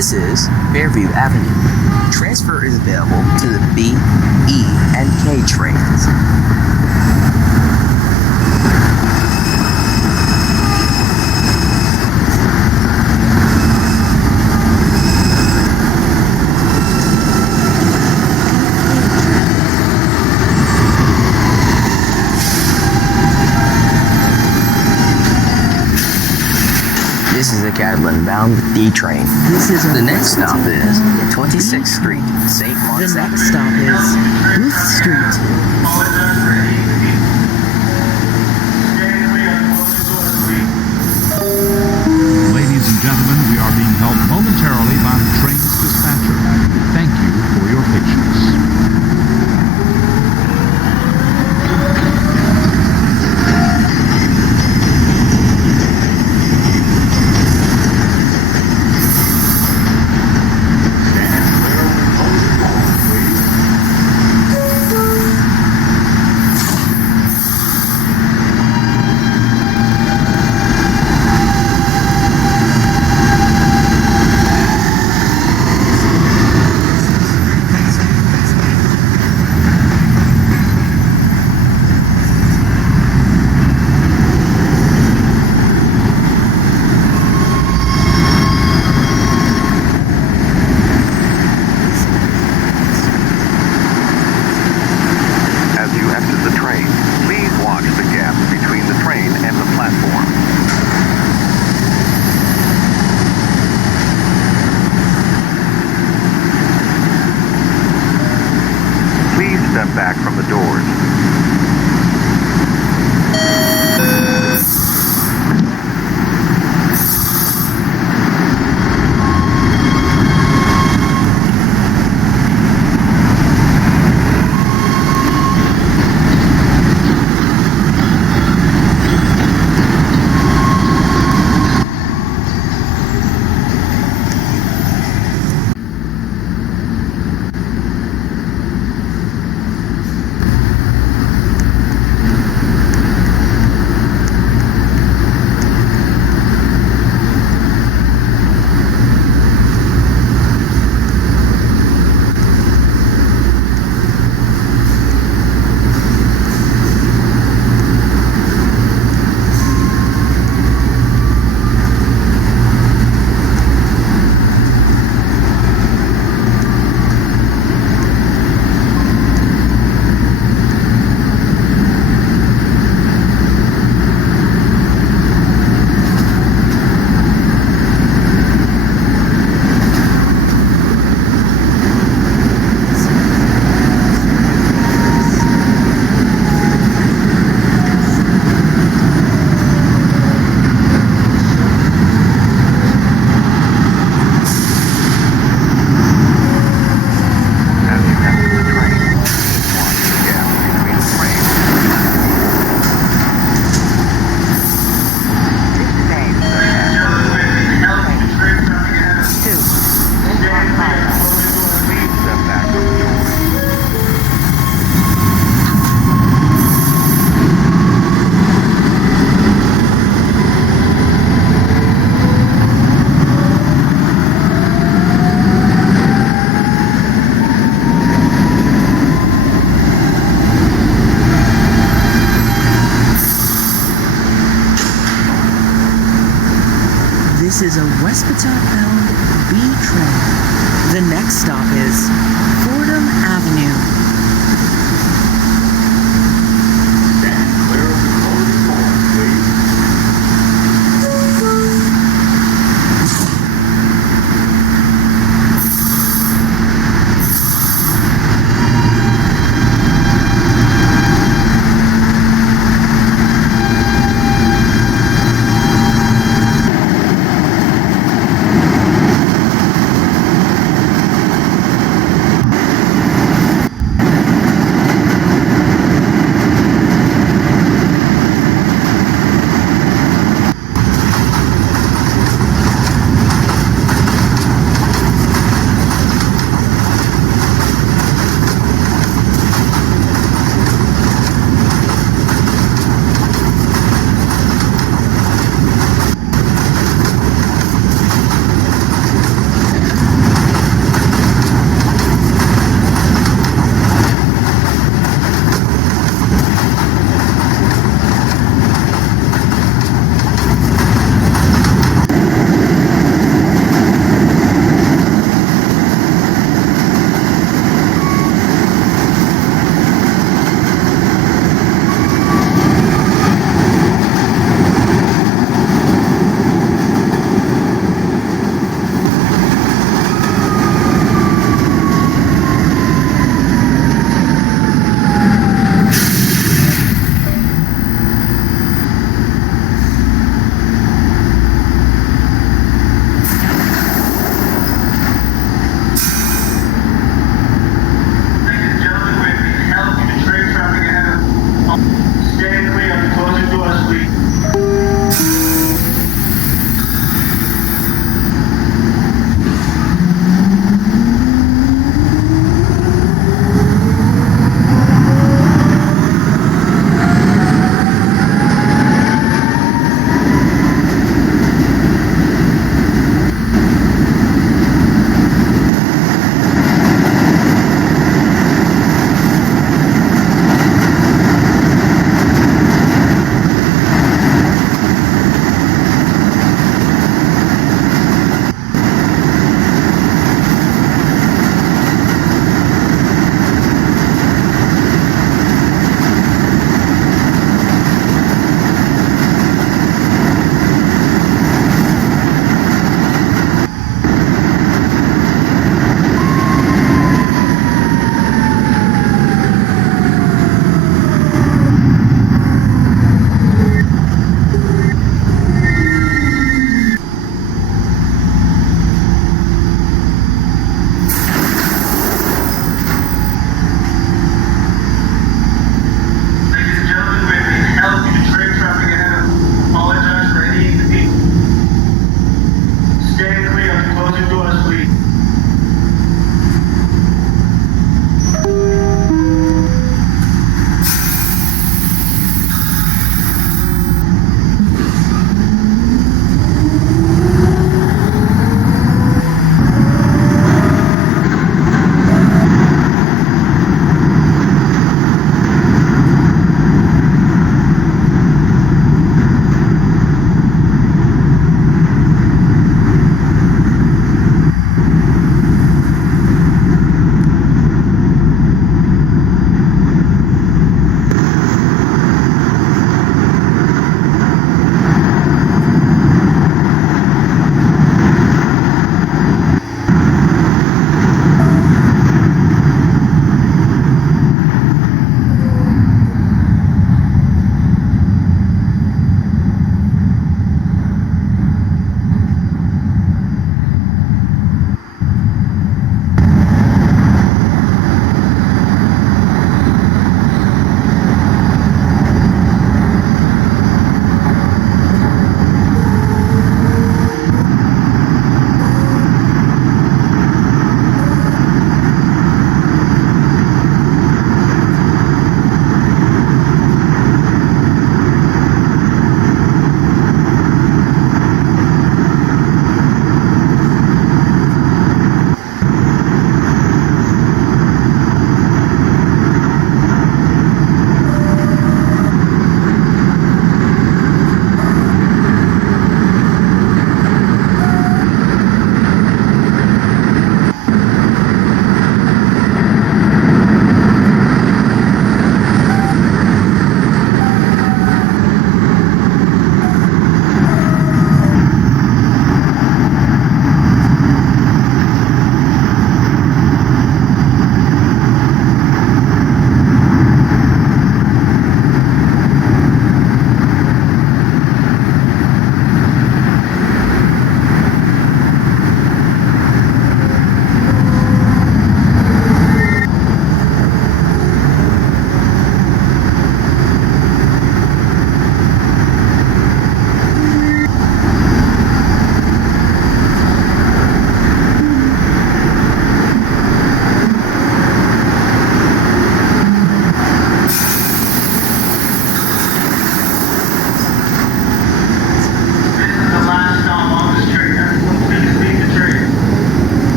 This is Fairview Avenue. Transfer is available to the B, E, and K trains. This is the Catalan bound D train. The next stop is 26th Street, St. Mark's The Avenue. next stop is Booth Street. Ladies and gentlemen, we are being held momentarily by the train's dispatcher. Thank you for your patience. As you exit the train, please watch the gap between the train and the platform. Please step back from the doors. As you exit the train, please watch the gap between the train Please step back from the doors. This is a Westpatone bound B train. The next stop is Fordham Avenue.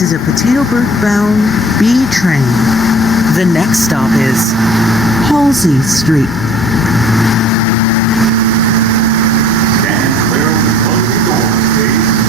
This is a Potatoburg bound B train. The next stop is Halsey Street. Stand clear of the closing doors, please.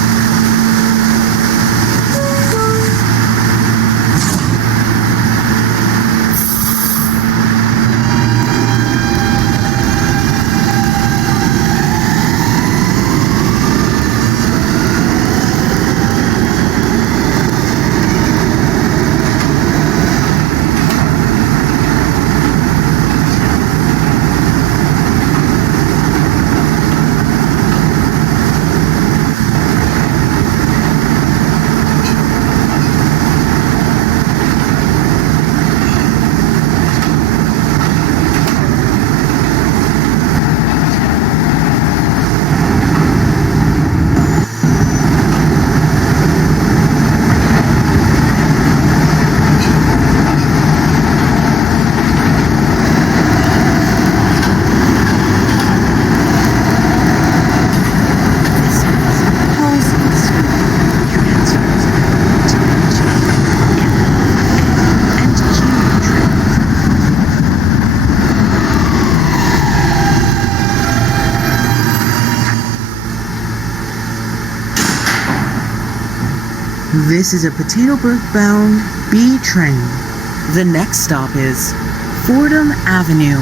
This is a Potatoburg bound B train. The next stop is Fordham Avenue.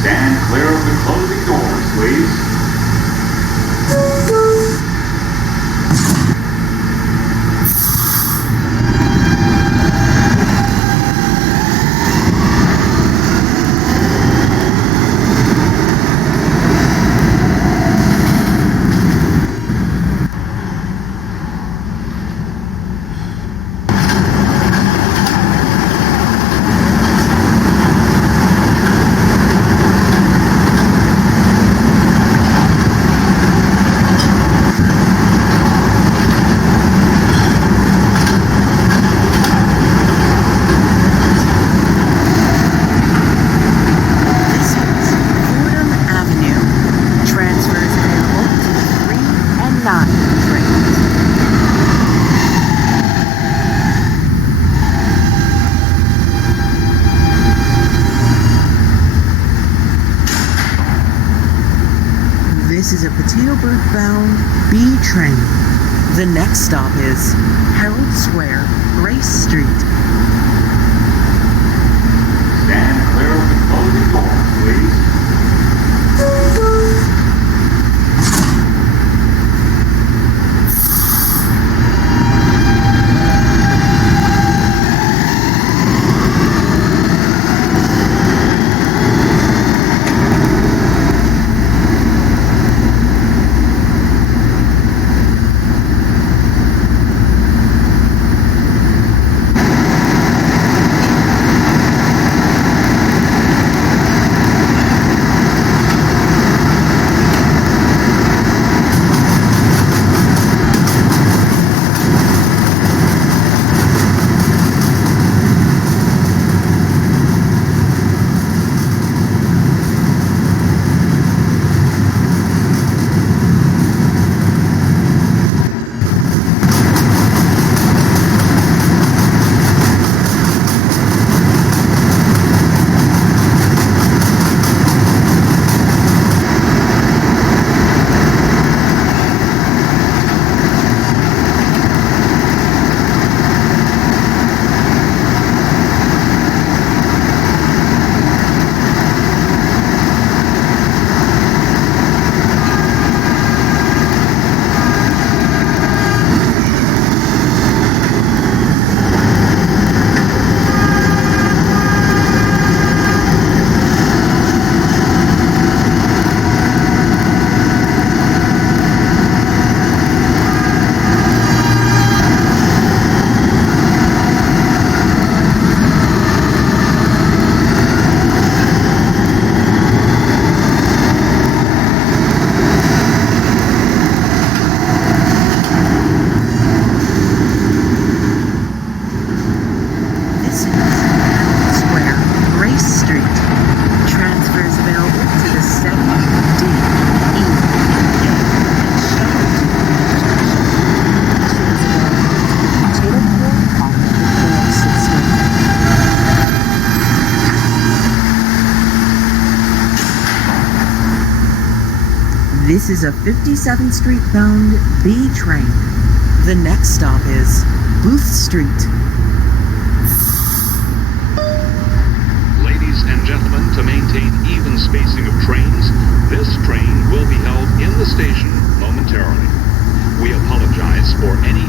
Stand clear of the closing doors, please. This is Fordham Avenue. Transfers available to 3 and 9 trains. This is a Potatoburg bound B train. The next stop is Herald Square, Grace Street. Stand clear of the closing doors, please. This is a 57th Street bound B train. The next stop is Booth Street. Ladies and gentlemen, to maintain even spacing of trains, this train will be held in the station momentarily. We apologize for any